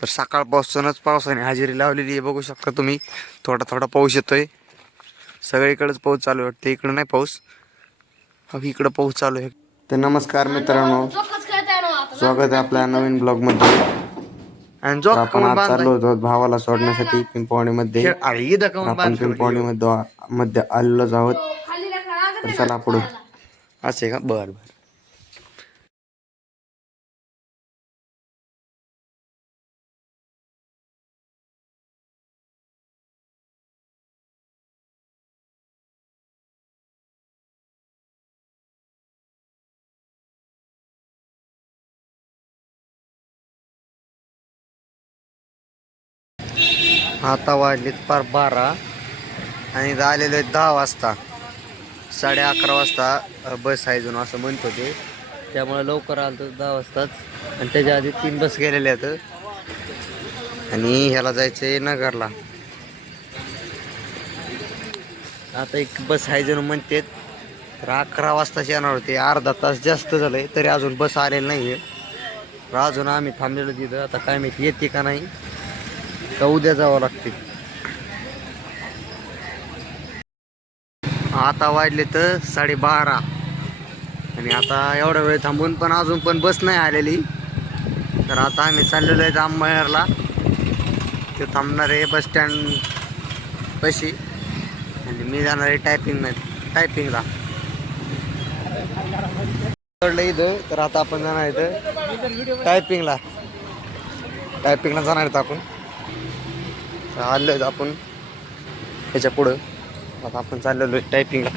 तर सकाळपासूनच पावसाने हजेरी लावलेली आहे. बघू शकता तुम्ही थोडा थोडा पाऊस येतोय. सगळीकडेच पाऊस चालू आहे वाटतं. इकडं नाही पाऊस. अहो, इकडं पाऊस चालू आहे. तर नमस्कार मित्रांनो. स्वागत आहे आपल्या नवीन ब्लॉगमध्ये आणि आपण आज चाललो होतो भावाला सोडण्यासाठी पिंपवणीमध्ये आपण बांधतो? पिंपवणीमध्ये मध्ये आलेलोच आहोत. चला पुढं. असे का? बर बर. आता वाजलेत पार बारा आणि आलेलो आहे दहा वाजता साडे अकरा वाजता बस आहे जणू असं म्हणत होते त्यामुळे लवकर आलं तर दहा वाजताच. आणि त्याच्या आधी तीन बस गेलेल्या आहेत. आणि ह्याला जायचं आहे नगरला. आता एक बस आहे जणू म्हणते तर अकरा वाजताच येणार होते. अर्धा तास जास्त झालंय तरी अजून बस आलेली नाही आहे अजून आम्ही थांबलेलो तिथं. आता काय माहिती येते का नाही. का उद्या जावं लागते? आता वाजले तर साडेबारा. आणि आता एवढा वेळ थांबून पण अजून पण बस नाही आलेली. तर आता आम्ही चाललेलो आहे जांभळनेरला ते थांबणार आहे बस स्टँड पशी. आणि मी जाणार आहे टायपिंग टायपिंगला सोडलं इथं तर आता आपण जाणार इथं टायपिंगला टायपिंगला जाणार आहेत आपण. आलो आपण. ह्याच्या पुढं. आता आपण चाललेलो आहे टायपिंगला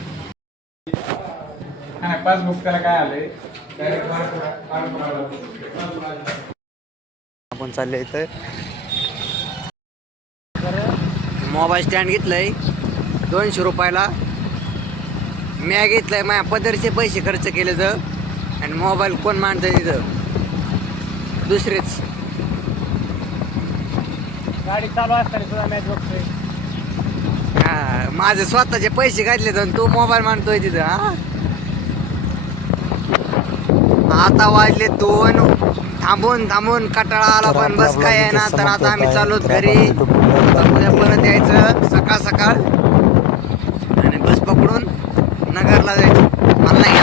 पासबुक त्याला काय आलंय? आपण चाललो इथं. मोबाईल स्टँड घेतलंय. दोनशे रुपयाला. म्या घेतलंय माझ्या पदरचे पैसे खर्च केले तर. आणि मोबाईल कोण मांडतं तिथं? दुसरेच. गाडी चालू असताना सुद्धा मॅच बघतोय. हा, माझे स्वतःचे पैसे घातले तर तू मोबाईल मांडतोय तिथं हा? आता वाजले दोन. थांबून थांबून कटाळा आला पण बस काय आहे ना? तर आता आम्ही चाललो घरी. उद्या परत यायचं सकाळ सकाळ आणि बस पकडून नगरला जायचं. मला नाही